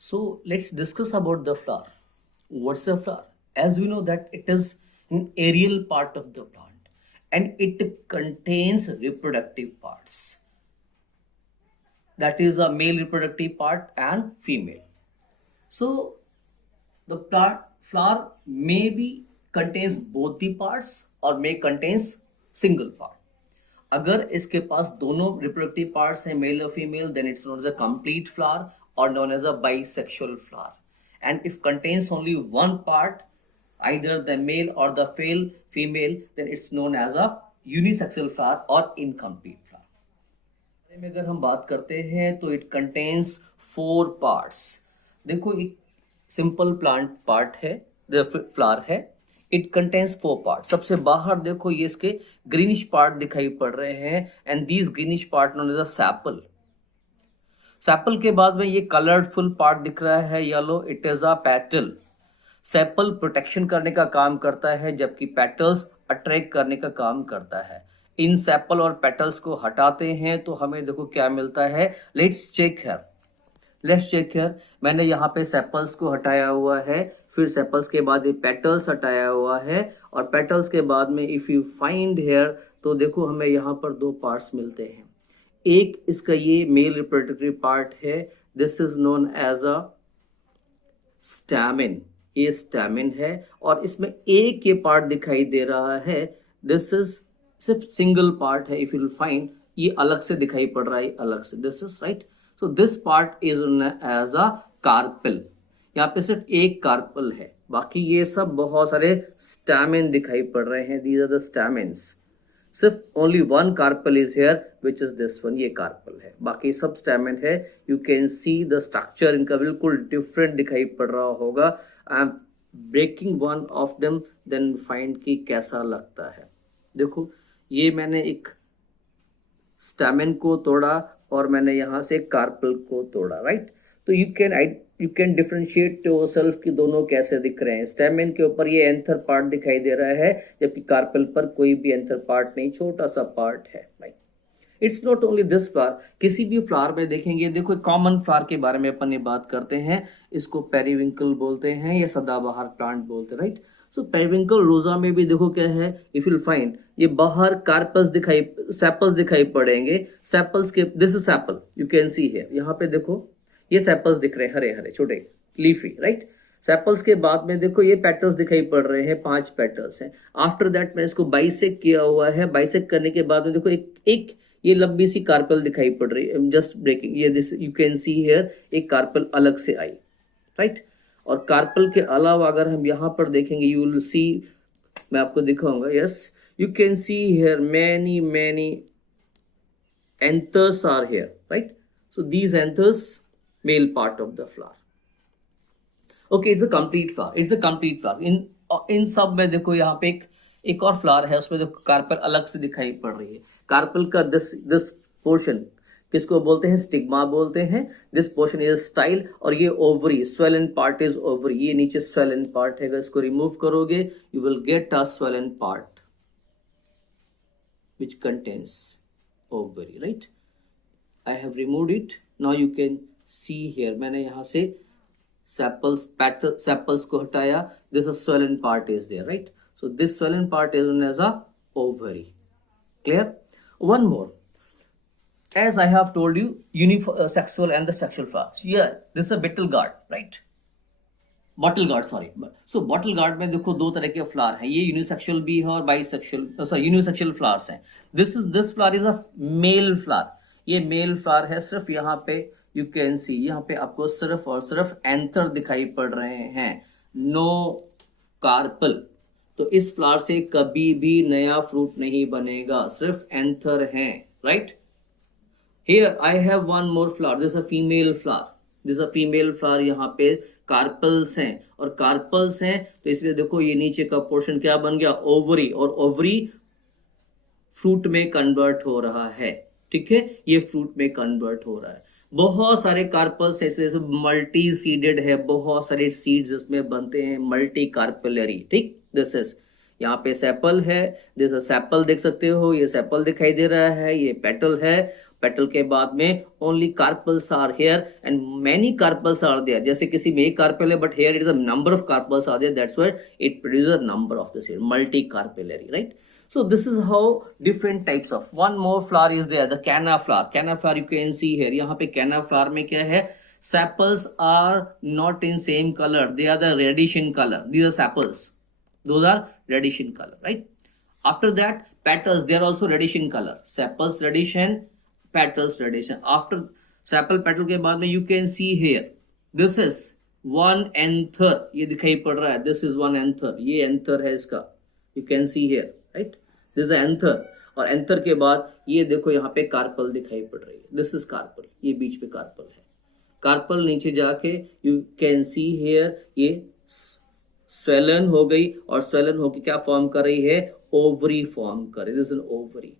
So let's discuss about the flower. What's a flower? As we know that it is an aerial part of the plant and it contains reproductive parts. That is a male reproductive part and female. So the plant flower maybe contains both the parts or may contains single part. अगर इसके पास दोनों reproductive parts हैं mail और female then it's known as a complete flower or known as a bisexual flower. And if contains only one part, either the male or the female, then it's known as a unisexual flower or incomplete flower. बारे में अगर हम बात करते हैं तो it contains 4 parts. देखो एक सिंपल प्लांट पार्ट है, द फ्लावर है. It contains 4 part. सबसे बाहर देखो ये इसके ग्रीनिश पार्ट दिखाई पड़ रहे हैं and these greenish part known as a sepal. Sepal के बाद में ये कलरफुल पार्ट दिख रहा है yellow, it is a petal. Sepal protection करने का काम करता है जबकि पेटल्स अट्रैक्ट करने का काम करता है. इन सैपल और पेटल्स को हटाते हैं तो हमें देखो क्या मिलता है. Let's check here. मैंने यहाँ पे सेपल्स को हटाया हुआ है, फिर सेपल्स के बाद ये पेटल्स हटाया हुआ है और पेटल्स के बाद में इफ यू फाइंड हेयर तो देखो हमें यहाँ पर 2 पार्ट्स मिलते हैं. एक इसका ये मेल रिप्रोडक्टिव पार्ट है, this is known as a stamen. ये स्टैमिन है और इसमें एक ये पार्ट दिखाई दे रहा है, दिस इज सिर्फ सिंगल पार्ट है. इफ यू फाइंड ये अलग से दिखाई पड़ रहा है, अलग से. This is right. So this part is as a carpel. यहाँ पे सिर्फ एक कार्पल है, बाकी ये सब बहुत सारे स्टैमिन दिखाई पड़ रहे हैं. These are the stamens. सिर्फ only one carpel is here which is this one. ये कार्पल है, बाकी सब स्टैमिन है. You can see the structure इनका बिल्कुल डिफरेंट दिखाई पड़ रहा होगा. I am breaking one of them then find कि कैसा लगता है. देखो ये मैंने एक स्टैमिन को तोड़ा और मैंने यहाँ से कार्पल को तोड़ा, राइट. तो यू कैन डिफरेंशिएट योरसेल्फ कि दोनों कैसे दिख रहे हैं. स्टैमिन के ऊपर ये एंथर पार्ट दिखाई दे रहा है जबकि कार्पल पर कोई भी एंथर पार्ट नहीं, छोटा सा पार्ट है, right. It's not only this flower. किसी भी फ्लावर में देखेंगे, देखो कॉमन फ्लावर के बारे में अपन ये बात करते हैं, इसको पेरीविंकल बोलते हैं या सदाबहार प्लांट बोलते हैं, राइट. सो पेरीविंकल रोजा में भी देखो क्या है, इफ यू फाइंड ये बाहर कार्पल्स सैपल्स दिखाई पड़ेंगे. सैपल्स के this is sepal, you can see here. यहाँ पे देखो ये सैपल्स दिख रहे हैं, हरे हरे छोटे लीफी, राइट. सैपल्स के बाद में देखो ये पेटल्स दिखाई पड़ रहे हैं, 5 पेटल्स हैं. आफ्टर दैट मैं इसको बाइसेक किया हुआ है. बाइसेक करने के बाद में देखो एक ये लंबी सी कार्पल दिखाई पड़ रही है, जस्ट ब्रेकिंग. ये this you can see here, एक कार्पल अलग से आई, राइट. और कार्पल के अलावा अगर हम यहाँ पर देखेंगे यू विल सी, मैं आपको दिखाऊंगा. Yes, you can see here many anthers are here, right. So these anthers male part of the flower. Okay, it's a complete flower. इन सब में देखो यहाँ पे एक और फ्लावर है, उसमें देखो कार्पल अलग से दिखाई पड़ रही है. कार्पल का दिस पोर्शन किसको बोलते हैं, स्टिग्मा बोलते हैं. दिस पोर्शन इज स्टाइल और ये ovary, swollen part is ovary. ये नीचे स्वेलन पार्ट है, अगर इसको रिमूव करोगे you will get a swollen part which contains ovary, right. I have removed it. Now you can see here, मैंने यहाँ से sepals को हटाया. This is swollen part is there, right. So this swollen part is known as a ovary. Clear? One more. As I have told you, sexual and the sexual flower. Yeah, this is a betel gourd, right. Bottle gourd, sorry. So bottle gourd में देखो 2 तरह के flower हैं, ये unisexual भी है और bisexual, sorry unisexual flowers हैं. This flower is a male flower. ये मेल फ्लावर है. सिर्फ यहाँ पे यू कैन सी, यहाँ पे आपको सिर्फ और सिर्फ एंथर दिखाई पड़ रहे हैं, नो कार्पल. तो इस फ्लावर से कभी भी नया फ्रूट नहीं बनेगा, सिर्फ एंथर हैं, right. Here I have one more flower, this a female flower. This a female flower. यहाँ पे कार्पल्स हैं और कार्पल्स हैं तो इसलिए देखो ये नीचे का पोर्शन क्या बन गया, ओवरी. और ओवरी फ्रूट में कन्वर्ट हो रहा है, ठीक है. ये फ्रूट में कन्वर्ट हो रहा है. बहुत सारे कार्पल्स ऐसे मल्टी सीडेड है, बहुत सारे सीड्स इसमें बनते हैं, मल्टी कार्पलरी, ठीक. दिस इज यहाँ पे सेपल है, जैसे सेपल देख सकते हो, ये सेपल दिखाई दे रहा है, ये पेटल है, पेटल के बाद में only carpels are here and many carpels are there, जैसे किसी में एक कार्पेल है but here it is a number of carpels are there, that's why it produce a number of the seed, multicarpellary, right. So this is how different types of, one more flower is there, the canna flower. Canna flower you can see here. यहाँ पे canna flower में क्या है, sepals are not in same color, they are the reddish in color, these are sepals, those are reddish in color, right. After that petals, they are also reddish in color, sepals reddish and petals reddish. After sepal petal के बाद में you can see here, this is one anther, ये दिखाई पड़ रहा है, this is one anther, ये anther है इसका, you can see here, right. This is anther, और एंथर के बाद ये देखो यहाँ पे कार्पल दिखाई पड़ रही है, दिस इज कार्पल, ये बीच पे कार्पल है, कार्पल नीचे जाके यू कैन सी हेयर ये स्वेलन हो गई, और स्वेलन होके क्या फॉर्म कर रही है, ओवरी फॉर्म कर रही है, दिस इज एन ओवरी.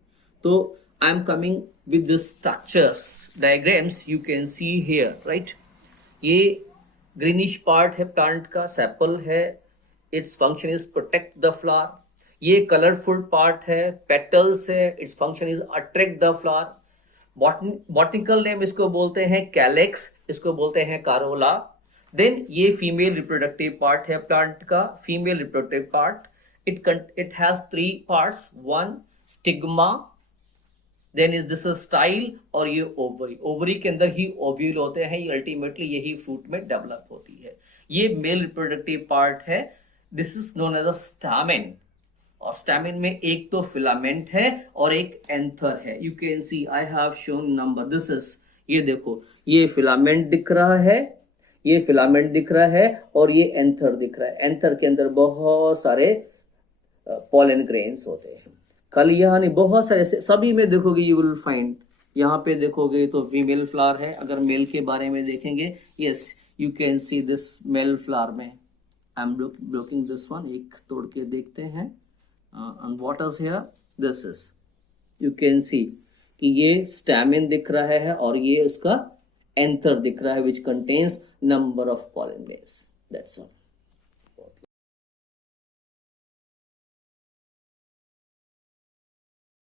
तो I am coming with this structures diagrams you can see here, right. ये ग्रीनिश पार्ट है प्लांट का, सेपल है, its function is protect the flower. ये कलरफुल पार्ट है, पेटल्स है, its function is attract the flower. Botanical name इसको बोलते हैं कैलेक्स, इसको बोलते हैं कारोला. देन ये फीमेल रिप्रोडक्टिव पार्ट है प्लांट का, female reproductive part, it has 3 parts, 1 stigma, then is this style, और ये ओवरी. ओवरी के अंदर ही ओव्यूल होते हैं, ये अल्टीमेटली यही फ्रूट में डेवलप होती है. ये मेल रिप्रोडक्टिव पार्ट है, this is known as a stamen, और स्टैमिन में एक तो फिलामेंट है और एक एंथर है. You can see I have shown number, this is, ये देखो ये फिलामेंट दिख रहा है, ये फिलामेंट दिख रहा है, और ये एंथर दिख रहा है. एंथर के अंदर बहुत सारे पॉलन ग्रेन्स होते हैं, कलियां नहीं, बहुत सारे, सभी में देखोगे यू विल फाइंड. यहाँ पे देखोगे तो फीमेल फ्लावर है. अगर मेल के बारे में देखेंगे, yes you can see this male flower में, I am blocking this one, एक तोड़ के देखते हैं. and what is here, this is, you can see कि ये stamen दिख रहा है और ये उसका एंथर दिख रहा है which contains number of pollen grains, that's all.